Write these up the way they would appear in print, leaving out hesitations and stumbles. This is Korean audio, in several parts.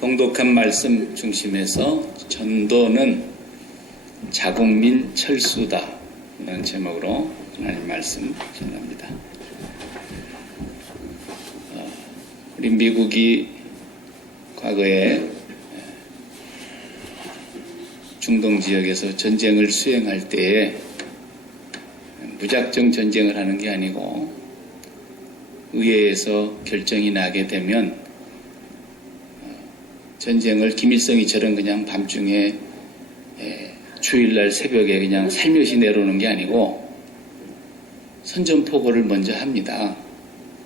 봉독한 말씀 중심에서 전도는 자국민 철수다 라는 제목으로 하나님 말씀 전합니다. 우리 미국이 과거에 중동 지역에서 전쟁을 수행할 때에 무작정 전쟁을 하는 게 아니고 의회에서 결정이 나게 되면 전쟁을 김일성이처럼 그냥 밤중에 주일날 새벽에 그냥 살며시 내려오는 게 아니고 선전포고를 먼저 합니다.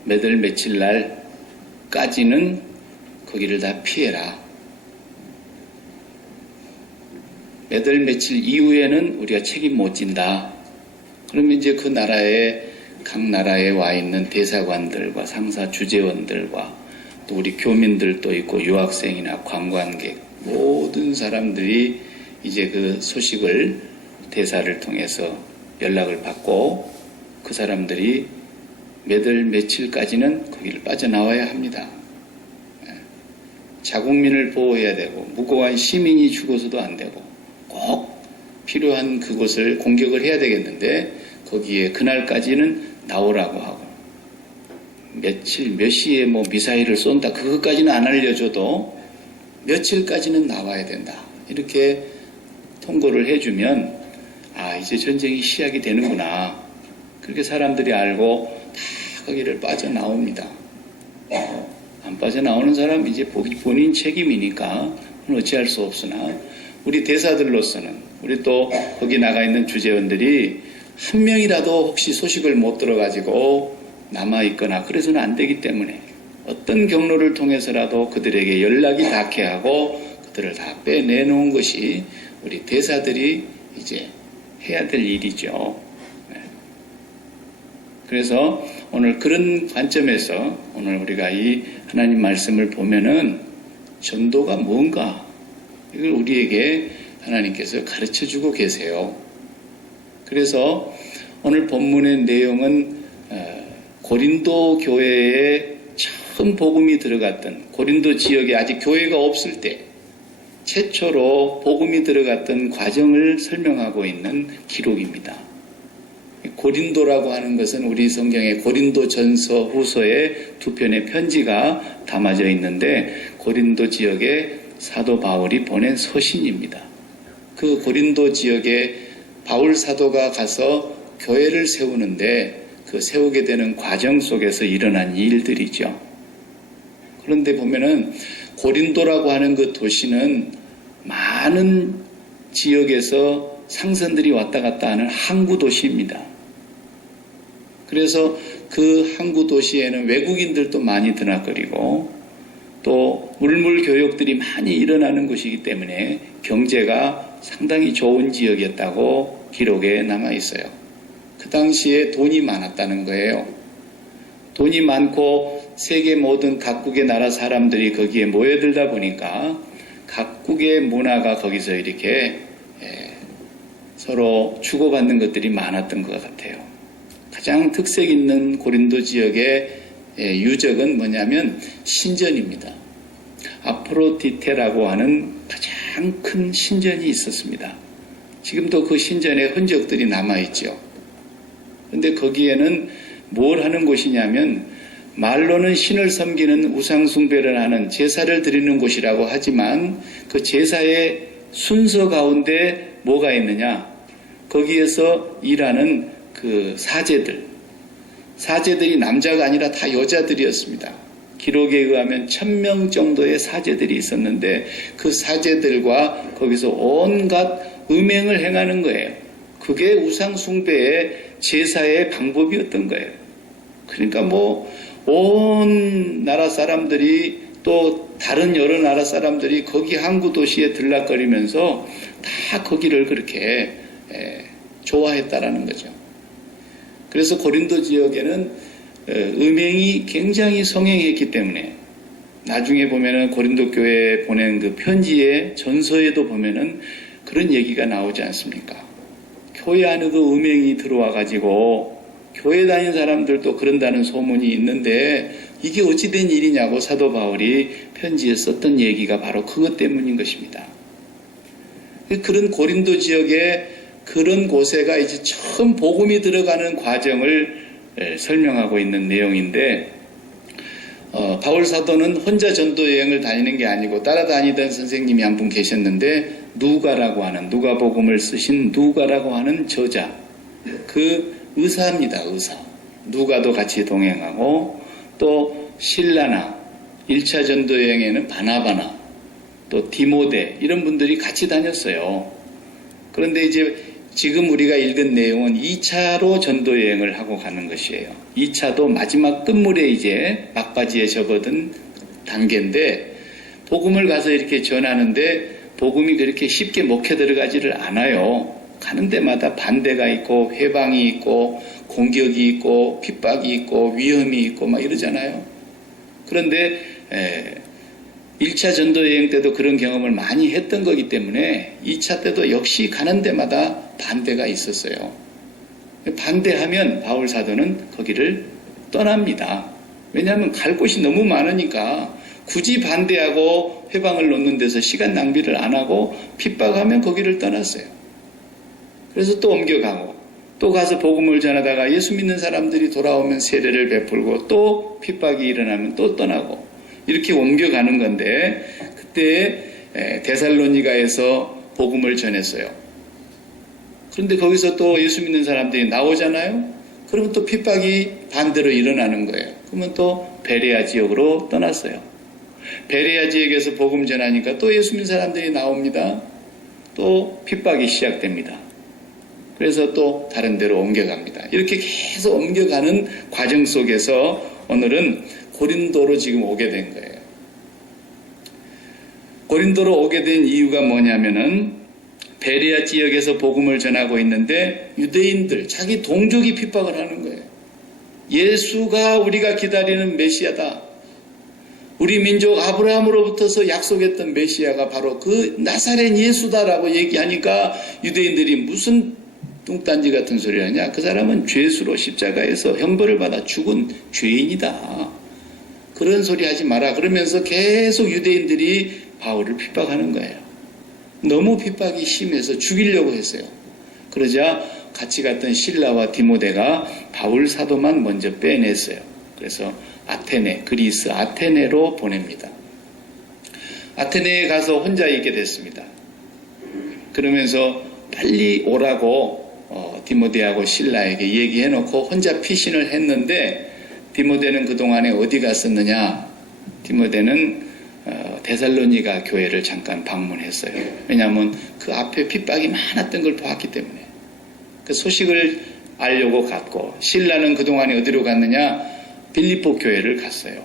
몇 월 며칠 날까지는 거기를 다 피해라. 몇 월 며칠 이후에는 우리가 책임 못 진다. 그러면 이제 그 나라에 각 나라에 와 있는 대사관들과 상사 주재원들과 또 우리 교민들도 있고 유학생이나 관광객 모든 사람들이 이제 그 소식을 대사를 통해서 연락을 받고 그 사람들이 몇 월 며칠까지는 거기를 빠져나와야 합니다. 자국민을 보호해야 되고 무고한 시민이 죽어서도 안 되고 꼭 필요한 그곳을 공격을 해야 되겠는데 거기에 그날까지는 나오라고 하고 며칠 몇 시에 뭐 미사일을 쏜다 그것까지는 안 알려줘도 며칠까지는 나와야 된다 이렇게 통보를 해주면 아 이제 전쟁이 시작이 되는구나 그렇게 사람들이 알고 다 거기를 빠져나옵니다. 안 빠져나오는 사람 이제 본인 책임이니까 어찌할 수 없으나 우리 대사들로서는 우리 또 거기 나가 있는 주재원들이 한 명이라도 혹시 소식을 못 들어가지고 남아있거나 그래서는 안 되기 때문에 어떤 경로를 통해서라도 그들에게 연락이 닿게 하고 그들을 다 빼내놓은 것이 우리 대사들이 이제 해야 될 일이죠. 그래서 오늘 그런 관점에서 오늘 우리가 이 하나님 말씀을 보면은 전도가 뭔가 이걸 우리에게 하나님께서 가르쳐주고 계세요. 그래서 오늘 본문의 내용은 고린도 교회에 처음 복음이 들어갔던 고린도 지역에 아직 교회가 없을 때 최초로 복음이 들어갔던 과정을 설명하고 있는 기록입니다. 고린도라고 하는 것은 우리 성경에 고린도전서 후서에 두 편의 편지가 담아져 있는데 고린도 지역에 사도 바울이 보낸 서신입니다. 그 고린도 지역에 바울 사도가 가서 교회를 세우는데 그 세우게 되는 과정 속에서 일어난 일들이죠. 그런데 보면은 고린도라고 하는 그 도시는 많은 지역에서 상선들이 왔다 갔다 하는 항구 도시입니다. 그래서 그 항구 도시에는 외국인들도 많이 드나거리고 또 물물 교역들이 많이 일어나는 곳이기 때문에 경제가 상당히 좋은 지역이었다고 기록에 남아 있어요. 그 당시에 돈이 많았다는 거예요. 돈이 많고 세계 모든 각국의 나라 사람들이 거기에 모여들다 보니까 각국의 문화가 거기서 이렇게 서로 주고받는 것들이 많았던 것 같아요. 가장 특색 있는 고린도 지역의 유적은 뭐냐면 신전입니다. 아프로디테라고 하는 가장 큰 신전이 있었습니다. 지금도 그 신전의 흔적들이 남아있죠. 그런데 거기에는 뭘 하는 곳이냐면 말로는 신을 섬기는 우상숭배를 하는 제사를 드리는 곳이라고 하지만 그 제사의 순서 가운데 뭐가 있느냐? 거기에서 일하는 그 사제들이 남자가 아니라 다 여자들이었습니다. 기록에 의하면 1000명 정도의 사제들이 있었는데 그 사제들과 거기서 온갖 음행을 행하는 거예요. 그게 우상숭배의 제사의 방법이었던 거예요. 그러니까 온 나라 사람들이 또 다른 여러 나라 사람들이 거기 항구 도시에 들락거리면서 다 거기를 그렇게 좋아했다라는 거죠. 그래서 고린도 지역에는 음행이 굉장히 성행했기 때문에 나중에 보면은 고린도 교회에 보낸 그 편지의 전서에도 보면은 그런 얘기가 나오지 않습니까? 교회 안에도 음행이 들어와 가지고 교회 다니는 사람들도 그런다는 소문이 있는데 이게 어찌된 일이냐고 사도 바울이 편지에 썼던 얘기가 바로 그것 때문인 것입니다. 그런 고린도 지역에 그런 곳에가 이제 처음 복음이 들어가는 과정을 설명하고 있는 내용인데 바울 사도는 혼자 전도 여행을 다니는 게 아니고 따라다니던 선생님이 한 분 계셨는데 누가라고 하는 누가복음을 쓰신 누가라고 하는 저자 그 의사입니다. 의사. 누가도 같이 동행하고 또 실라나 1차 전도 여행에는 바나바나 또 디모데 이런 분들이 같이 다녔어요. 그런데 이제 지금 우리가 읽은 내용은 2차로 전도 여행을 하고 가는 것이에요. 2차도 마지막 끝물에 이제 막바지에 접어든 단계인데 복음을 가서 이렇게 전하는데 복음이 그렇게 쉽게 먹혀 들어가지를 않아요. 가는 데마다 반대가 있고 회방이 있고 공격이 있고 핍박이 있고 위험이 있고 막 이러잖아요. 그런데 1차 전도 여행 때도 그런 경험을 많이 했던 거기 때문에 2차 때도 역시 가는 데마다 반대가 있었어요. 반대하면 바울 사도는 거기를 떠납니다. 왜냐하면 갈 곳이 너무 많으니까 굳이 반대하고 회방을 놓는 데서 시간 낭비를 안 하고 핍박하면 거기를 떠났어요. 그래서 또 옮겨가고 또 가서 복음을 전하다가 예수 믿는 사람들이 돌아오면 세례를 베풀고 또 핍박이 일어나면 또 떠나고 이렇게 옮겨가는 건데 그때 데살로니가에서 복음을 전했어요. 그런데 거기서 또 예수 믿는 사람들이 나오잖아요. 그러면 또 핍박이 반대로 일어나는 거예요. 그러면 또 베레아 지역으로 떠났어요. 베레아 지역에서 복음 전하니까 또 예수 믿는 사람들이 나옵니다. 또 핍박이 시작됩니다. 그래서 또 다른 데로 옮겨갑니다. 이렇게 계속 옮겨가는 과정 속에서 오늘은 고린도로 지금 오게 된 거예요. 고린도로 오게 된 이유가 뭐냐면은 베레아 지역에서 복음을 전하고 있는데 유대인들, 자기 동족이 핍박을 하는 거예요. 예수가 우리가 기다리는 메시아다. 우리 민족 아브라함으로부터서 약속했던 메시아가 바로 그 나사렛 예수다라고 얘기하니까 유대인들이 무슨 뚱딴지 같은 소리를 하냐. 그 사람은 죄수로 십자가에서 형벌을 받아 죽은 죄인이다. 그런 소리 하지 마라. 그러면서 계속 유대인들이 바울을 핍박하는 거예요. 너무 핍박이 심해서 죽이려고 했어요. 그러자 같이 갔던 실라와 디모데가 바울 사도만 먼저 빼냈어요. 그래서 아테네, 그리스 아테네로 보냅니다. 아테네에 가서 혼자 있게 됐습니다. 그러면서 빨리 오라고 디모데하고 실라에게 얘기해놓고 혼자 피신을 했는데 디모데는 그동안에 어디 갔었느냐? 디모데는 데살로니가 교회를 잠깐 방문했어요. 왜냐하면 그 앞에 핍박이 많았던 걸 보았기 때문에. 그 소식을 알려고 갔고 실라는 그동안에 어디로 갔느냐? 빌립보 교회를 갔어요.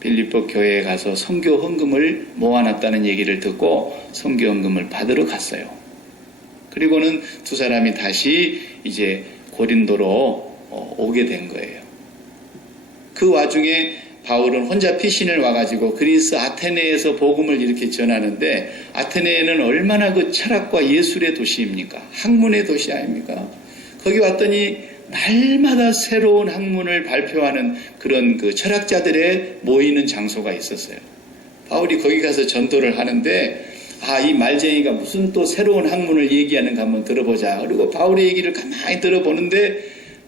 빌립보 교회에 가서 선교 헌금을 모아놨다는 얘기를 듣고 선교 헌금을 받으러 갔어요. 그리고는 두 사람이 다시 이제 고린도로 오게 된 거예요. 그 와중에 바울은 혼자 피신을 와가지고 그리스 아테네에서 복음을 이렇게 전하는데 아테네는 얼마나 그 철학과 예술의 도시입니까? 학문의 도시 아닙니까? 거기 왔더니 날마다 새로운 학문을 발표하는 그런 그 철학자들의 모이는 장소가 있었어요. 바울이 거기 가서 전도를 하는데 이 말쟁이가 무슨 또 새로운 학문을 얘기하는가 한번 들어보자. 그리고 바울의 얘기를 가만히 들어보는데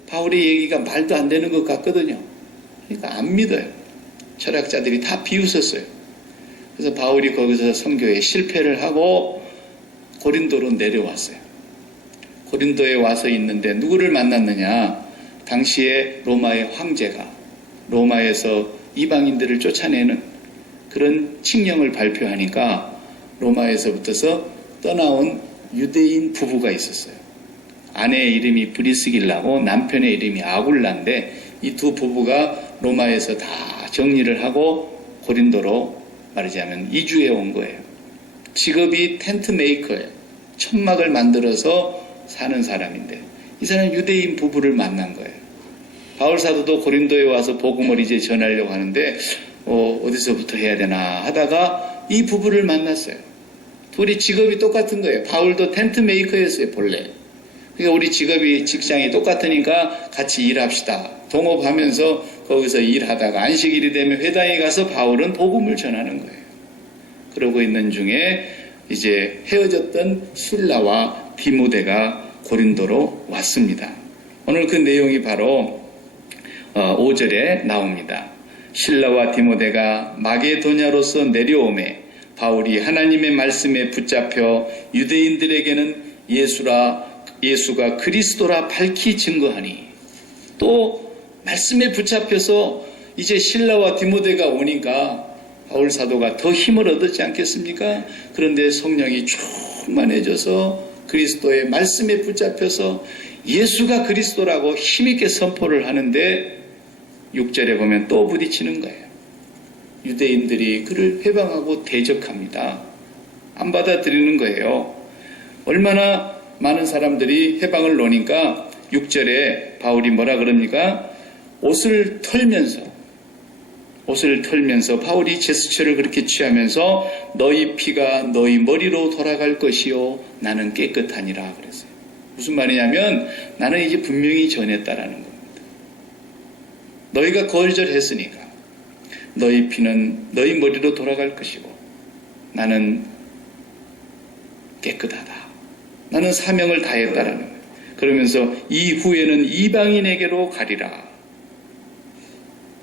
바울의 얘기가 말도 안 되는 것 같거든요. 그러니까 안 믿어요. 철학자들이 다 비웃었어요. 그래서 바울이 거기서 선교에 실패를 하고 고린도로 내려왔어요. 고린도에 와서 있는데 누구를 만났느냐? 당시에 로마의 황제가 로마에서 이방인들을 쫓아내는 그런 칙령을 발표하니까 로마에서부터서 떠나온 유대인 부부가 있었어요. 아내의 이름이 브리스길라고 남편의 이름이 아굴라인데 이 두 부부가 로마에서 다 정리를 하고 고린도로 말하자면 이주해 온 거예요. 직업이 텐트 메이커예요. 천막을 만들어서 사는 사람인데 이 사람은 유대인 부부를 만난 거예요. 바울 사도도 고린도에 와서 복음을 이제 전하려고 하는데 어디서부터 해야 되나 하다가 이 부부를 만났어요. 둘이 직업이 똑같은 거예요. 바울도 텐트 메이커였어요, 본래. 그러니까 우리 직장이 똑같으니까 같이 일합시다. 동업하면서 거기서 일하다가 안식일이 되면 회당에 가서 바울은 복음을 전하는 거예요. 그러고 있는 중에 이제 헤어졌던 실라와 디모데가 고린도로 왔습니다. 오늘 그 내용이 바로 5절에 나옵니다. 실라와 디모데가 마게도냐로서 내려오매 바울이 하나님의 말씀에 붙잡혀 유대인들에게는 예수가 그리스도라 밝히 증거하니, 또 말씀에 붙잡혀서 이제 실라와 디모데가 오니까 바울 사도가 더 힘을 얻었지 않겠습니까? 그런데 성령이 충만해져서 그리스도의 말씀에 붙잡혀서 예수가 그리스도라고 힘있게 선포를 하는데 6절에 보면 또 부딪히는 거예요. 유대인들이 그를 회방하고 대적합니다. 안 받아들이는 거예요. 얼마나 많은 사람들이 회방을 놓으니까 6절에 바울이 뭐라 그럽니까? 옷을 털면서 바울이 제스처를 그렇게 취하면서 너희 피가 너희 머리로 돌아갈 것이요 나는 깨끗하니라 그랬어요. 무슨 말이냐면 나는 이제 분명히 전했다라는 겁니다. 너희가 거절했으니까 너희 피는 너희 머리로 돌아갈 것이고 나는 깨끗하다. 나는 사명을 다했다라는 거예요. 그러면서 이후에는 이방인에게로 가리라.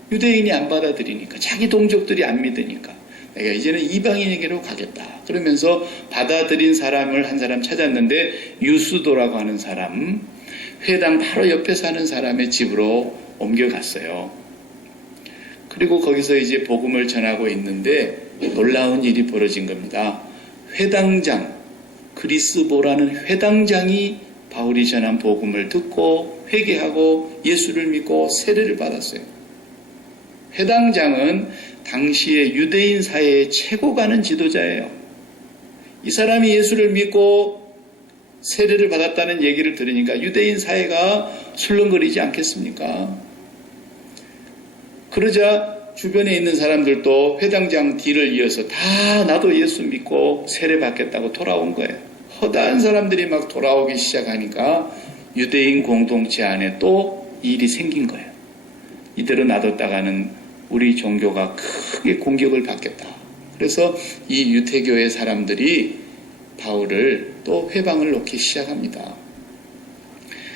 유대인이 안 받아들이니까, 자기 동족들이 안 믿으니까 내가 이제는 이방인에게로 가겠다. 그러면서 받아들인 사람을 한 사람 찾았는데 유수도라고 하는 사람, 회당 바로 옆에 사는 사람의 집으로 옮겨갔어요. 그리고 거기서 이제 복음을 전하고 있는데 놀라운 일이 벌어진 겁니다. 회당장, 그리스보라는 회당장이 바울이 전한 복음을 듣고 회개하고 예수를 믿고 세례를 받았어요. 회당장은 당시의 유대인 사회의 최고 가는 지도자예요. 이 사람이 예수를 믿고 세례를 받았다는 얘기를 들으니까 유대인 사회가 술렁거리지 않겠습니까? 그러자 주변에 있는 사람들도 회당장 뒤를 이어서 다 나도 예수 믿고 세례 받겠다고 돌아온 거예요. 허다한 사람들이 막 돌아오기 시작하니까 유대인 공동체 안에 또 일이 생긴 거예요. 이대로 놔뒀다가는 우리 종교가 크게 공격을 받겠다. 그래서 이 유태교의 사람들이 바울을 또 회방을 놓기 시작합니다.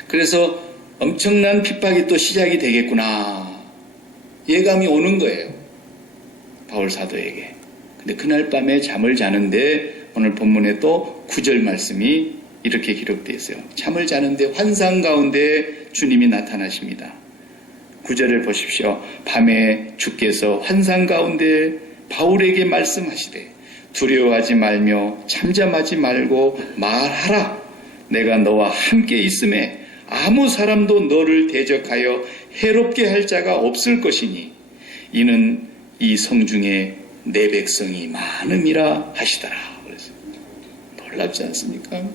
그래서 엄청난 핍박이 또 시작이 되겠구나. 예감이 오는 거예요. 바울 사도에게. 근데 그날 밤에 잠을 자는데 오늘 본문에 또 9절 말씀이 이렇게 기록되어 있어요. 잠을 자는데 환상 가운데 주님이 나타나십니다. 9절을 보십시오. 밤에 주께서 환상 가운데 바울에게 말씀하시되 두려워하지 말며 잠잠하지 말고 말하라. 내가 너와 함께 있음에 아무 사람도 너를 대적하여 해롭게 할 자가 없을 것이니 이는 이 성중에 내 백성이 많음이라 하시더라. 그래서 놀랍지 않습니까?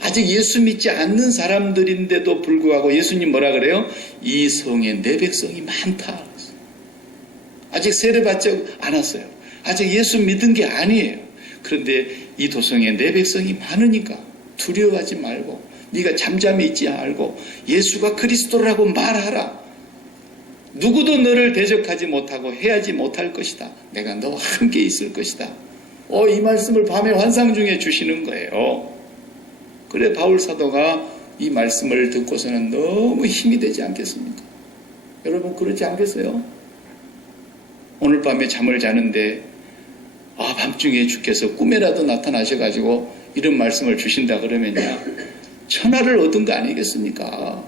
아직 예수 믿지 않는 사람들인데도 불구하고 예수님 뭐라 그래요? 이 성에 내 백성이 많다. 아직 세례받지 않았어요. 아직 예수 믿은 게 아니에요. 그런데 이 도성에 내 백성이 많으니까 두려워하지 말고 네가 잠잠히 있지 말고 예수가 그리스도라고 말하라. 누구도 너를 대적하지 못하고 해하지 못할 것이다. 내가 너와 함께 있을 것이다. 이 말씀을 밤에 환상 중에 주시는 거예요. 그래 바울 사도가 이 말씀을 듣고서는 너무 힘이 되지 않겠습니까? 여러분 그렇지 않겠어요? 오늘 밤에 잠을 자는데 밤중에 주께서 꿈에라도 나타나셔가지고 이런 말씀을 주신다 그러면요 천하를 얻은 거 아니겠습니까?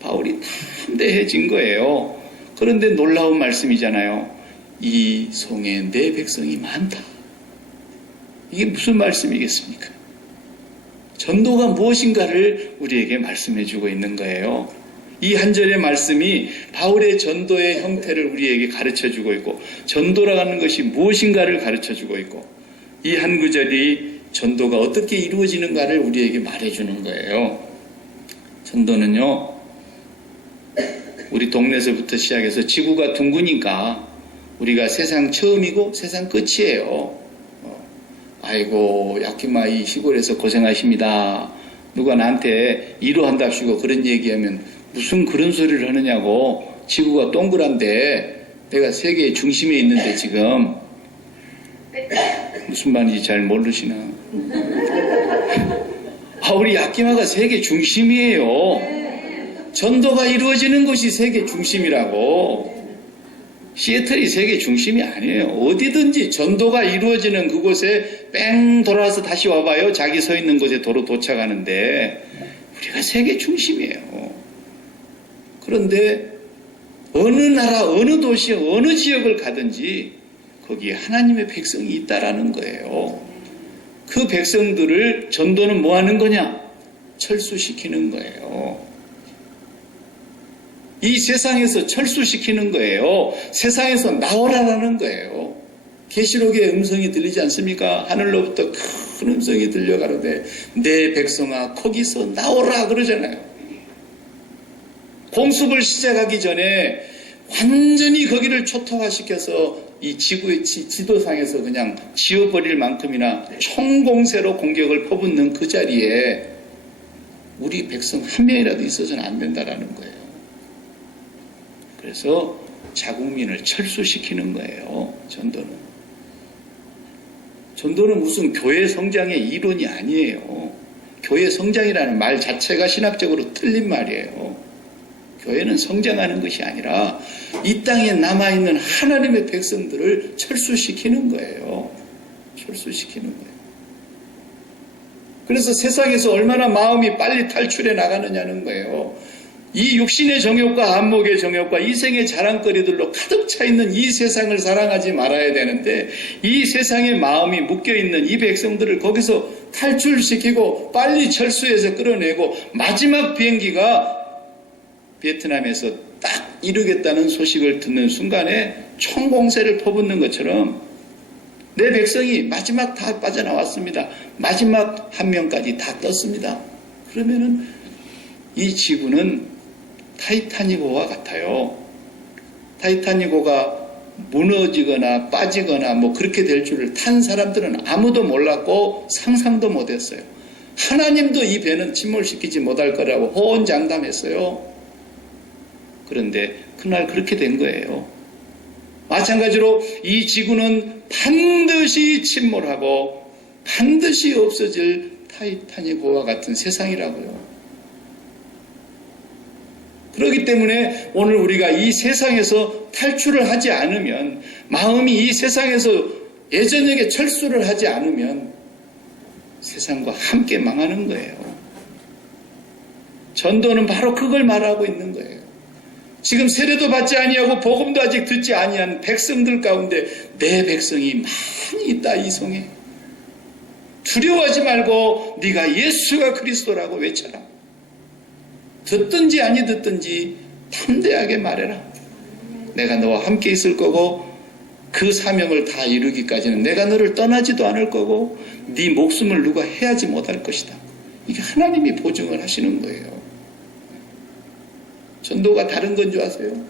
바울이 담대해진 거예요. 그런데 놀라운 말씀이잖아요. 이 성에 내 백성이 많다. 이게 무슨 말씀이겠습니까? 전도가 무엇인가를 우리에게 말씀해 주고 있는 거예요. 이 한 절의 말씀이 바울의 전도의 형태를 우리에게 가르쳐 주고 있고 전도라는 것이 무엇인가를 가르쳐 주고 있고 이 한 구절이 전도가 어떻게 이루어지는가를 우리에게 말해 주는 거예요. 전도는요. 우리 동네에서부터 시작해서 지구가 둥그니까 우리가 세상 처음이고 세상 끝이에요. 아이고 야키마 이 시골에서 고생하십니다. 누가 나한테 이루한답시고 그런 얘기하면 무슨 그런 소리를 하느냐고. 지구가 동그란데 내가 세계의 중심에 있는데 지금 무슨 말인지 잘 모르시나. 우리 야키마가 세계 중심이에요. 전도가 이루어지는 곳이 세계 중심이라고. 시애틀이 세계 중심이 아니에요. 어디든지 전도가 이루어지는 그곳에 뺑 돌아와서 다시 와봐요. 자기 서 있는 곳에 도로 도착하는데 우리가 세계 중심이에요. 그런데 어느 나라, 어느 도시, 어느 지역을 가든지 거기에 하나님의 백성이 있다라는 거예요. 그 백성들을 전도는 뭐 하는 거냐? 철수시키는 거예요. 이 세상에서 철수시키는 거예요. 세상에서 나오라라는 거예요. 계시록의 음성이 들리지 않습니까? 하늘로부터 큰 음성이 들려가는데 내 백성아 거기서 나오라 그러잖아요. 공습을 시작하기 전에 완전히 거기를 초토화시켜서 이 지구의 지도상에서 그냥 지워버릴 만큼이나 총공세로 공격을 퍼붓는 그 자리에 우리 백성 한 명이라도 있어서는 안 된다라는 거예요. 그래서 자국민을 철수시키는 거예요. 전도는. 전도는 무슨 교회 성장의 이론이 아니에요. 교회 성장이라는 말 자체가 신학적으로 틀린 말이에요. 교회는 성장하는 것이 아니라 이 땅에 남아있는 하나님의 백성들을 철수시키는 거예요. 철수시키는 거예요. 그래서 세상에서 얼마나 마음이 빨리 탈출해 나가느냐는 거예요. 이 육신의 정욕과 안목의 정욕과 이생의 자랑거리들로 가득 차 있는 이 세상을 사랑하지 말아야 되는데 이 세상에 마음이 묶여있는 이 백성들을 거기서 탈출시키고 빨리 철수해서 끌어내고 마지막 비행기가 베트남에서 딱 이루겠다는 소식을 듣는 순간에 총공세를 퍼붓는 것처럼 내 백성이 마지막 다 빠져나왔습니다. 마지막 한 명까지 다 떴습니다. 그러면은 이 지구는 타이타닉호와 같아요. 타이타닉호가 무너지거나 빠지거나 뭐 그렇게 될 줄을 탄 사람들은 아무도 몰랐고 상상도 못했어요. 하나님도 이 배는 침몰시키지 못할 거라고 호언장담했어요. 그런데 그날 그렇게 된 거예요. 마찬가지로 이 지구는 반드시 침몰하고 반드시 없어질 타이타닉호와 같은 세상이라고요. 그렇기 때문에 오늘 우리가 이 세상에서 탈출을 하지 않으면, 마음이 이 세상에서 예전에게 철수를 하지 않으면 세상과 함께 망하는 거예요. 전도는 바로 그걸 말하고 있는 거예요. 지금 세례도 받지 아니하고 복음도 아직 듣지 아니한 백성들 가운데 내 백성이 많이 있다 이 성에. 두려워하지 말고 네가 예수가 그리스도라고 외쳐라. 듣든지 아니 듣든지 담대하게 말해라. 내가 너와 함께 있을 거고 그 사명을 다 이루기까지는 내가 너를 떠나지도 않을 거고 네 목숨을 누가 해하지 못할 것이다. 이게 하나님이 보증을 하시는 거예요. 전도가 다른 건 줄 아세요?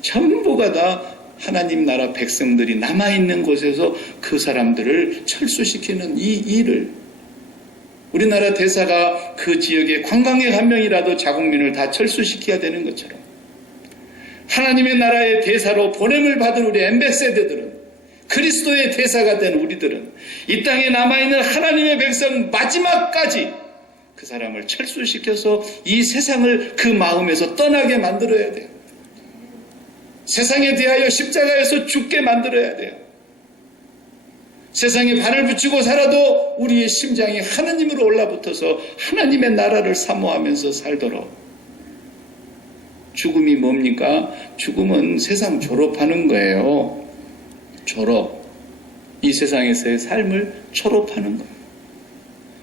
전부가 다 하나님 나라 백성들이 남아있는 곳에서 그 사람들을 철수시키는 이 일을, 우리나라 대사가 그 지역에 관광객 한 명이라도 자국민을 다 철수시켜야 되는 것처럼 하나님의 나라의 대사로 보냄을 받은 우리 엠베세더들은, 그리스도의 대사가 된 우리들은 이 땅에 남아있는 하나님의 백성 마지막까지 그 사람을 철수시켜서 이 세상을 그 마음에서 떠나게 만들어야 돼요. 세상에 대하여 십자가에서 죽게 만들어야 돼요. 세상에 발을 붙이고 살아도 우리의 심장이 하나님으로 올라붙어서 하나님의 나라를 사모하면서 살도록. 죽음이 뭡니까? 죽음은 세상 졸업하는 거예요. 졸업. 이 세상에서의 삶을 졸업하는 거예요.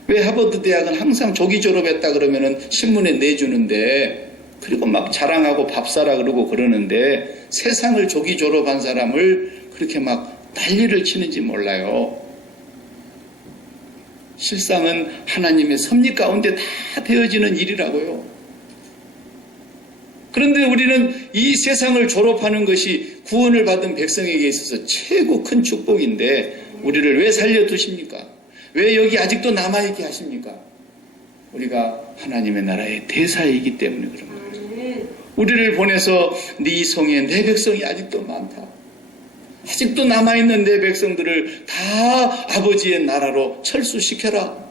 왜 하버드 대학은 항상 조기 졸업했다 그러면은 신문에 내주는데, 그리고 막 자랑하고 밥 사라 그러고 그러는데 세상을 조기 졸업한 사람을 그렇게 막 난리를 치는지 몰라요. 실상은 하나님의 섭리 가운데 다 되어지는 일이라고요. 그런데 우리는 이 세상을 졸업하는 것이 구원을 받은 백성에게 있어서 최고 큰 축복인데 우리를 왜 살려두십니까? 왜 여기 아직도 남아있게 하십니까? 우리가 하나님의 나라의 대사이기 때문에 그런 거죠. 우리를 보내서 네 성에 내 백성이 아직도 많다. 아직도 남아있는 내 백성들을 다 아버지의 나라로 철수시켜라.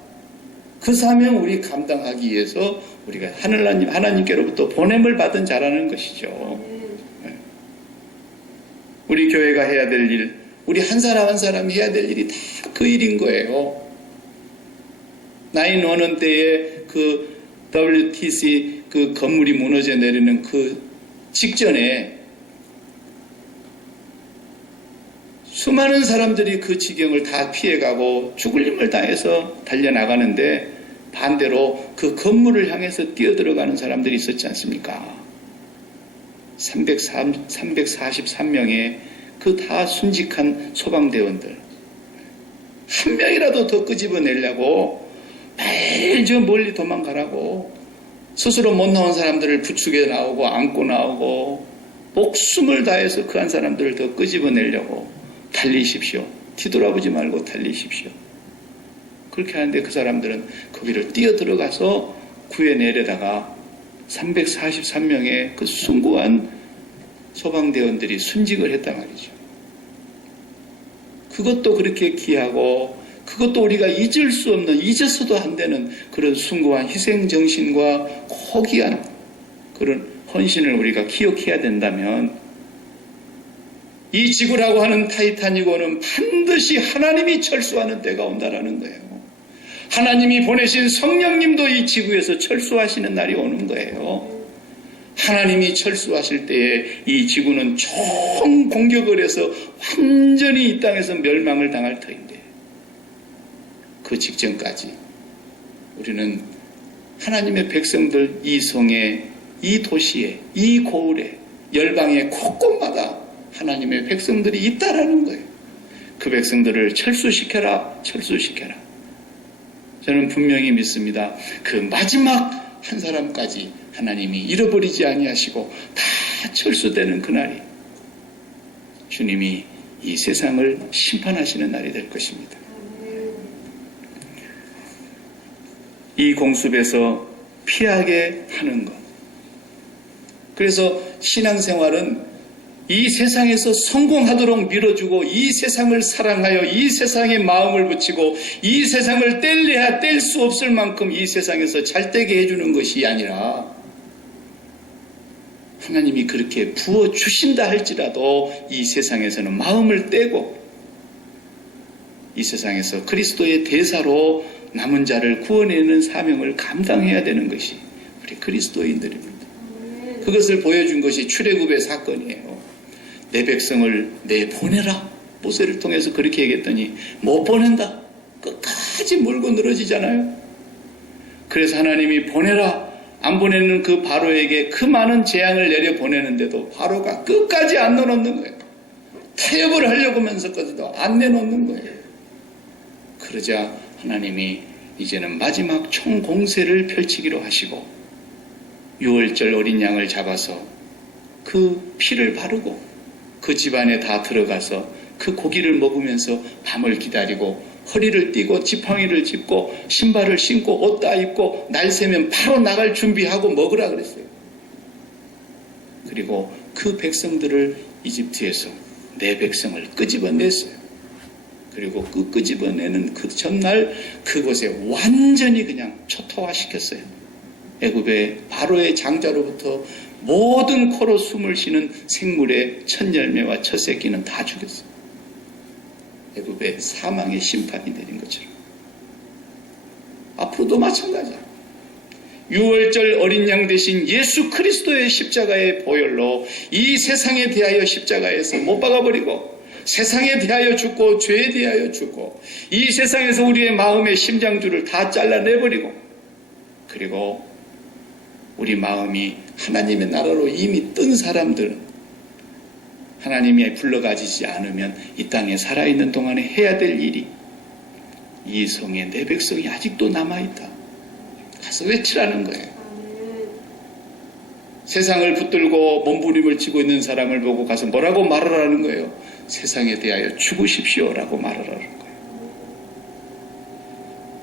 그 사명 우리 감당하기 위해서 우리가 하나님께로부터 보냄을 받은 자라는 것이죠. 우리 교회가 해야 될 일, 우리 한 사람 한 사람이 해야 될 일이 다 그 일인 거예요. 9/11 때에 그 WTC 그 건물이 무너져 내리는 그 직전에 수많은 사람들이 그 지경을 다 피해가고 죽을 힘을 다해서 달려나가는데 반대로 그 건물을 향해서 뛰어들어가는 사람들이 있었지 않습니까? 343명의 그 다 순직한 소방대원들 한 명이라도 더 끄집어내려고 매일 저 멀리 도망가라고 스스로 못 나온 사람들을 부축해 나오고 안고 나오고 목숨을 다해서 그 한 사람들을 더 끄집어내려고 달리십시오. 뒤돌아보지 말고 달리십시오. 그렇게 하는데 그 사람들은 거기를 뛰어들어가서 구해내려다가 343명의 그 숭고한 소방대원들이 순직을 했단 말이죠. 그것도 그렇게 귀하고 그것도 우리가 잊을 수 없는, 잊어서도 안 되는 그런 숭고한 희생정신과 고귀한 그런 헌신을 우리가 기억해야 된다면 이 지구라고 하는 타이타닉호는 반드시 하나님이 철수하는 때가 온다라는 거예요. 하나님이 보내신 성령님도 이 지구에서 철수하시는 날이 오는 거예요. 하나님이 철수하실 때에 이 지구는 총 공격을 해서 완전히 이 땅에서 멸망을 당할 터인데 그 직전까지 우리는 하나님의 백성들 이 성에, 이 도시에, 이 고을에, 열방의 곳곳마다 하나님의 백성들이 있다라는 거예요. 그 백성들을 철수시켜라, 철수시켜라. 저는 분명히 믿습니다. 그 마지막 한 사람까지 하나님이 잃어버리지 아니하시고 다 철수되는 그날이 주님이 이 세상을 심판하시는 날이 될 것입니다. 이 공습에서 피하게 하는 것. 그래서 신앙생활은 이 세상에서 성공하도록 밀어주고 이 세상을 사랑하여 이 세상에 마음을 붙이고 이 세상을 뗄래야 뗄 수 없을 만큼 이 세상에서 잘되게 해주는 것이 아니라 하나님이 그렇게 부어주신다 할지라도 이 세상에서는 마음을 떼고 이 세상에서 그리스도의 대사로 남은 자를 구원해내는 사명을 감당해야 되는 것이 우리 그리스도인들입니다. 그것을 보여준 것이 출애굽의 사건이에요. 내 백성을 내보내라. 모세를 통해서 그렇게 얘기했더니 못 보낸다. 끝까지 물고 늘어지잖아요. 그래서 하나님이 보내라. 안 보내는 그 바로에게 그 많은 재앙을 내려 보내는데도 바로가 끝까지 안 내놓는 거예요. 타협을 하려고 하면서까지도 안 내놓는 거예요. 그러자 하나님이 이제는 마지막 총공세를 펼치기로 하시고 6월절 어린 양을 잡아서 그 피를 바르고 그 집안에 다 들어가서 그 고기를 먹으면서 밤을 기다리고 허리를 띠고 지팡이를 짚고 신발을 신고 옷 다 입고 날 새면 바로 나갈 준비하고 먹으라 그랬어요. 그리고 그 백성들을 이집트에서 내 백성을 끄집어냈어요. 그리고 그 끄집어내는 그 전날 그곳에 완전히 그냥 초토화시켰어요. 애굽의 바로의 장자로부터 모든 코로 숨을 쉬는 생물의 첫 열매와 첫 새끼는 다 죽였어요. 애굽의 사망의 심판이 내린 것처럼 앞으로도 마찬가지야. 6월절 어린 양 대신 예수 그리스도의 십자가의 보혈로 이 세상에 대하여 십자가에서 못 박아버리고 세상에 대하여 죽고 죄에 대하여 죽고 이 세상에서 우리의 마음의 심장줄을 다 잘라내버리고 그리고 우리 마음이 하나님의 나라로 이미 뜬 사람들은 하나님이 불러가지지 않으면 이 땅에 살아있는 동안에 해야 될 일이 이 성에 내 백성이 아직도 남아있다. 가서 외치라는 거예요. 세상을 붙들고 몸부림을 치고 있는 사람을 보고 가서 뭐라고 말하라는 거예요. 세상에 대하여 죽으십시오라고 말하라는 거예요.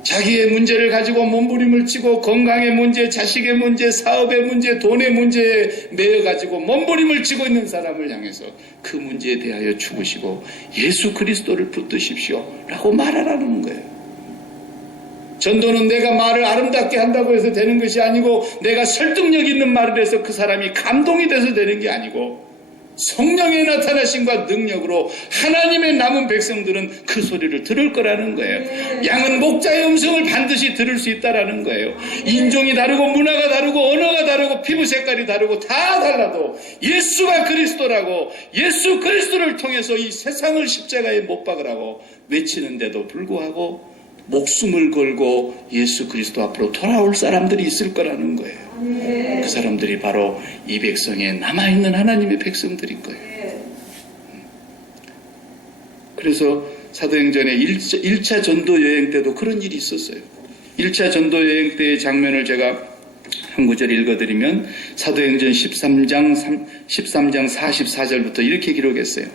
자, 자기의 문제를 가지고 몸부림을 치고 건강의 문제, 자식의 문제, 사업의 문제, 돈의 문제에 매여가지고 몸부림을 치고 있는 사람을 향해서 그 문제에 대하여 죽으시고 예수 그리스도를 붙드십시오 라고 말하라는 거예요. 전도는 내가 말을 아름답게 한다고 해서 되는 것이 아니고, 내가 설득력 있는 말을 해서 그 사람이 감동이 돼서 되는 게 아니고, 성령의 나타나심과 능력으로 하나님의 남은 백성들은 그 소리를 들을 거라는 거예요. 양은 목자의 음성을 반드시 들을 수 있다라는 거예요. 인종이 다르고 문화가 다르고 언어가 다르고 피부 색깔이 다르고 다 달라도 예수가 그리스도라고, 예수 그리스도를 통해서 이 세상을 십자가에 못 박으라고 외치는데도 불구하고 목숨을 걸고 예수 그리스도 앞으로 돌아올 사람들이 있을 거라는 거예요. 그 사람들이 바로 이 백성에 남아있는 하나님의 백성들인 거예요. 그래서 사도행전의 1차 전도 여행 때도 그런 일이 있었어요. 1차 전도 여행 때의 장면을 제가 한 구절 읽어드리면, 사도행전 13장 44절부터 이렇게 기록했어요.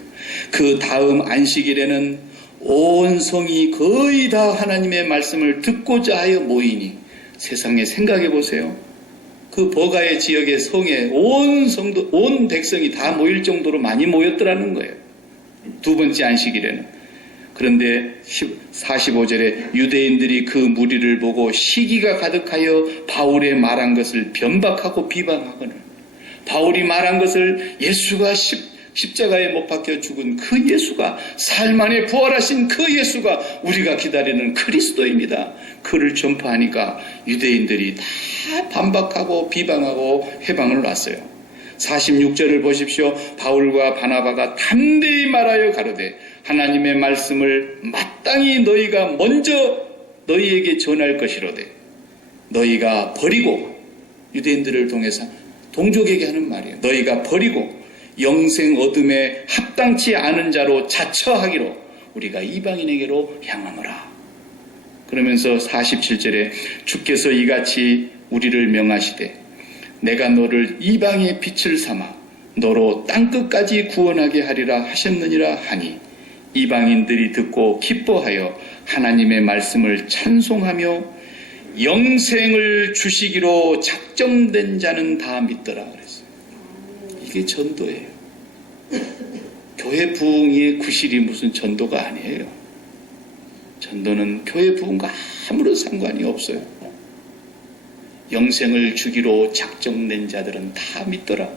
그 다음 안식일에는 온 성이 거의 다 하나님의 말씀을 듣고자 하여 모이니, 세상에 생각해 보세요. 그 버가의 지역의 성에 온 백성이 다 모일 정도로 많이 모였더라는 거예요. 두 번째 안식일에는. 그런데 45절에 유대인들이 그 무리를 보고 시기가 가득하여 바울의 말한 것을 변박하고 비방하거늘, 바울이 말한 것을 예수가 십자가에 못 박혀 죽은 그 예수가, 사흘 만에 부활하신 그 예수가 우리가 기다리는 그리스도입니다. 그를 전파하니까 유대인들이 다 반박하고 비방하고 해방을 놨어요. 46절을 보십시오. 바울과 바나바가 담대히 말하여 가로되 하나님의 말씀을 마땅히 너희가 먼저 너희에게 전할 것이로되, 너희가 버리고, 유대인들을 통해서 동족에게 하는 말이에요. 너희가 버리고 영생 얻음에 합당치 않은 자로 자처하기로 우리가 이방인에게로 향하노라. 그러면서 47절에 주께서 이같이 우리를 명하시되 내가 너를 이방의 빛을 삼아 너로 땅끝까지 구원하게 하리라 하셨느니라 하니, 이방인들이 듣고 기뻐하여 하나님의 말씀을 찬송하며 영생을 주시기로 작정된 자는 다 믿더라 그랬어요. 이게 전도예요. 교회 부흥의 구실이 무슨 전도가 아니에요. 전도는 교회 부흥과 아무런 상관이 없어요. 영생을 주기로 작정된 자들은 다 믿더라.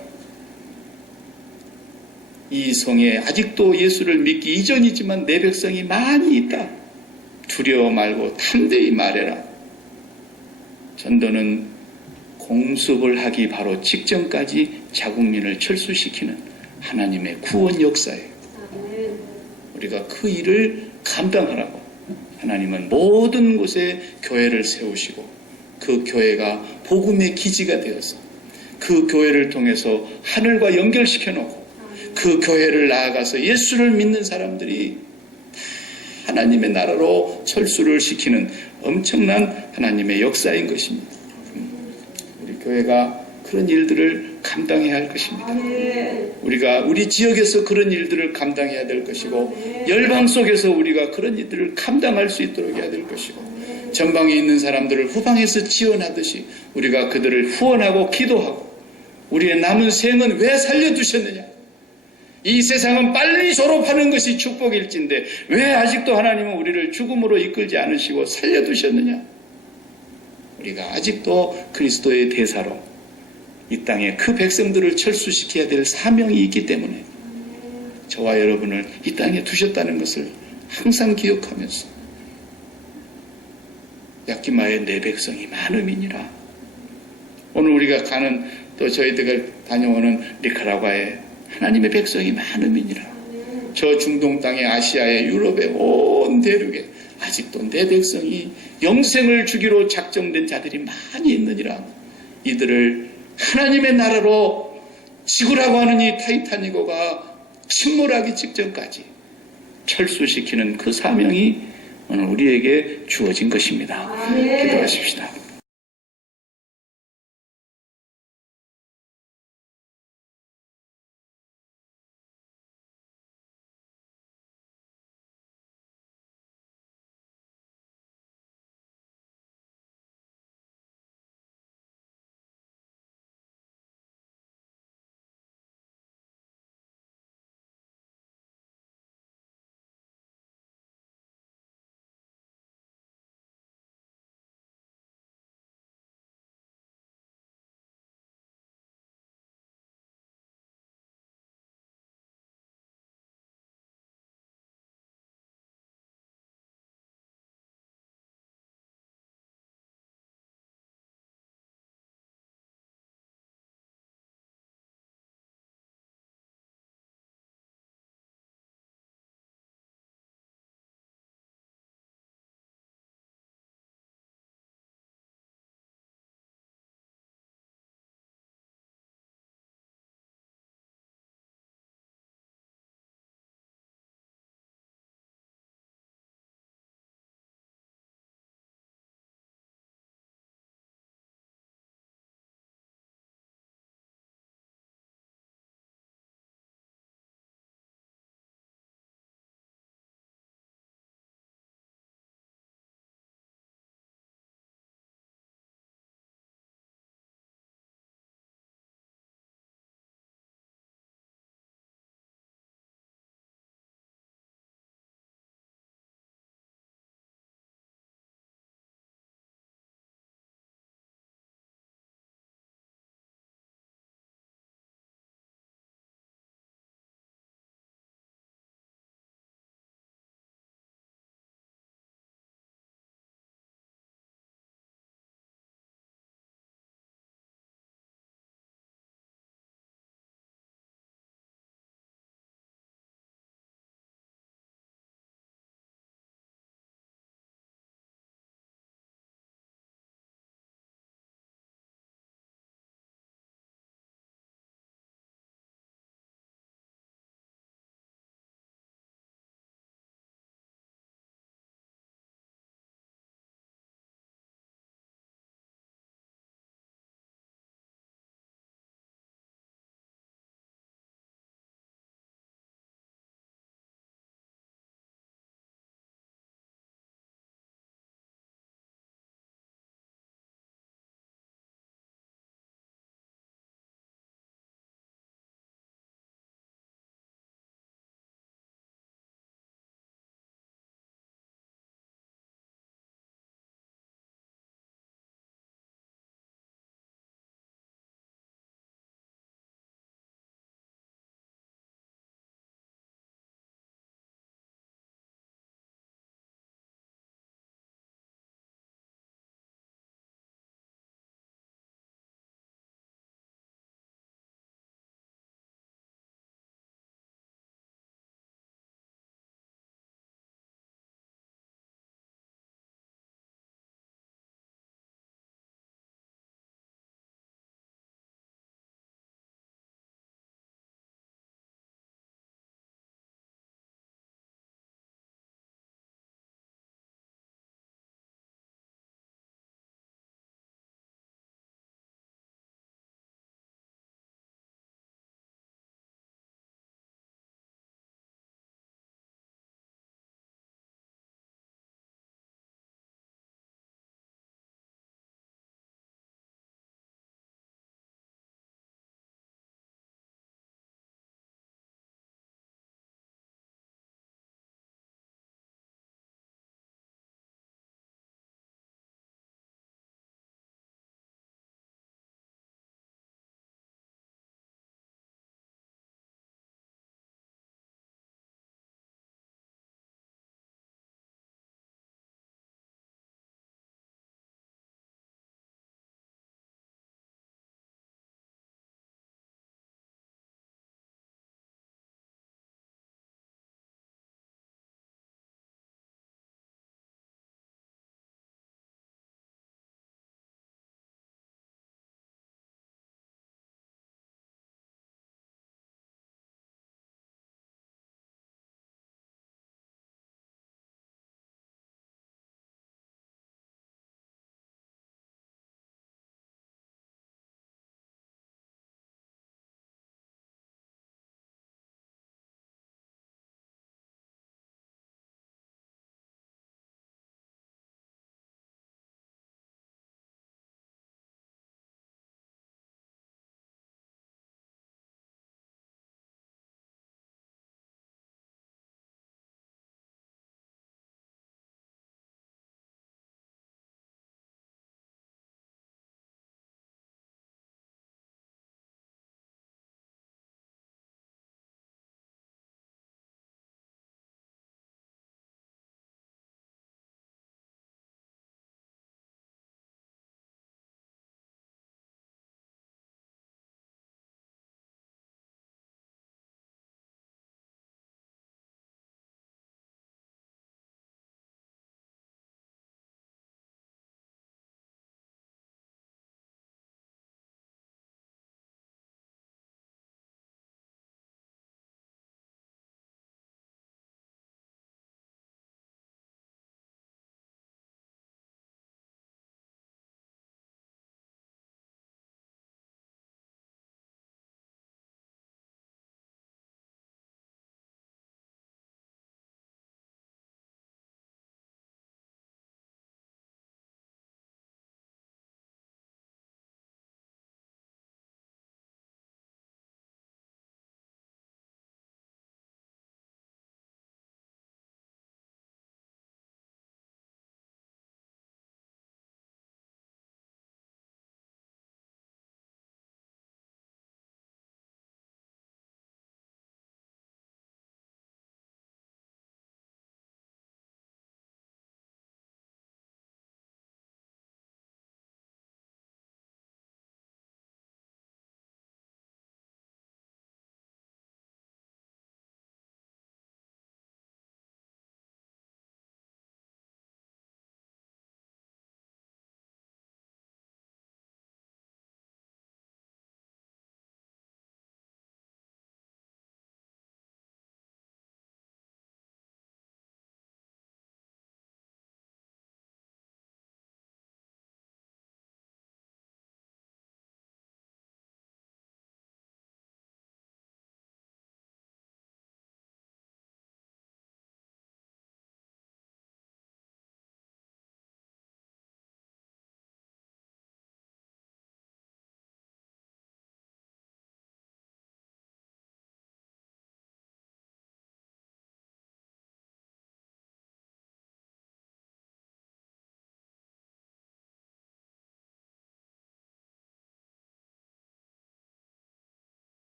이 성에 아직도 예수를 믿기 이전이지만 내 백성이 많이 있다. 두려워 말고 담대히 말해라. 전도는 공습을 하기 바로 직전까지 자국민을 철수시키는 하나님의 구원 역사예요. 우리가 그 일을 감당하라고 하나님은 모든 곳에 교회를 세우시고, 그 교회가 복음의 기지가 되어서 그 교회를 통해서 하늘과 연결시켜 놓고, 그 교회를 나아가서 예수를 믿는 사람들이 하나님의 나라로 철수를 시키는 엄청난 하나님의 역사인 것입니다. 우리 교회가 그런 일들을 감당해야 할 것입니다. 우리가 우리 지역에서 그런 일들을 감당해야 될 것이고, 열방 속에서 우리가 그런 일들을 감당할 수 있도록 해야 될 것이고, 전방에 있는 사람들을 후방에서 지원하듯이 우리가 그들을 후원하고 기도하고, 우리의 남은 생은 왜 살려두셨느냐? 이 세상은 빨리 졸업하는 것이 축복일진데 왜 아직도 하나님은 우리를 죽음으로 이끌지 않으시고 살려두셨느냐? 우리가 아직도 그리스도의 대사로 이 땅에 그 백성들을 철수시켜야 될 사명이 있기 때문에 저와 여러분을 이 땅에 두셨다는 것을 항상 기억하면서, 약기마에 내 백성이 많음이니라. 오늘 우리가 가는, 또 저희들이 다녀오는 니카라과에 하나님의 백성이 많음이니라. 저 중동 땅에, 아시아에, 유럽에, 온 대륙에 아직도 내 백성이 영생을 주기로 작정된 자들이 많이 있느니라. 이들을 하나님의 나라로 지구라고 하는 이 타이타닉호가 침몰하기 직전까지 철수시키는 그 사명이 오늘 우리에게 주어진 것입니다. 기도하십시다.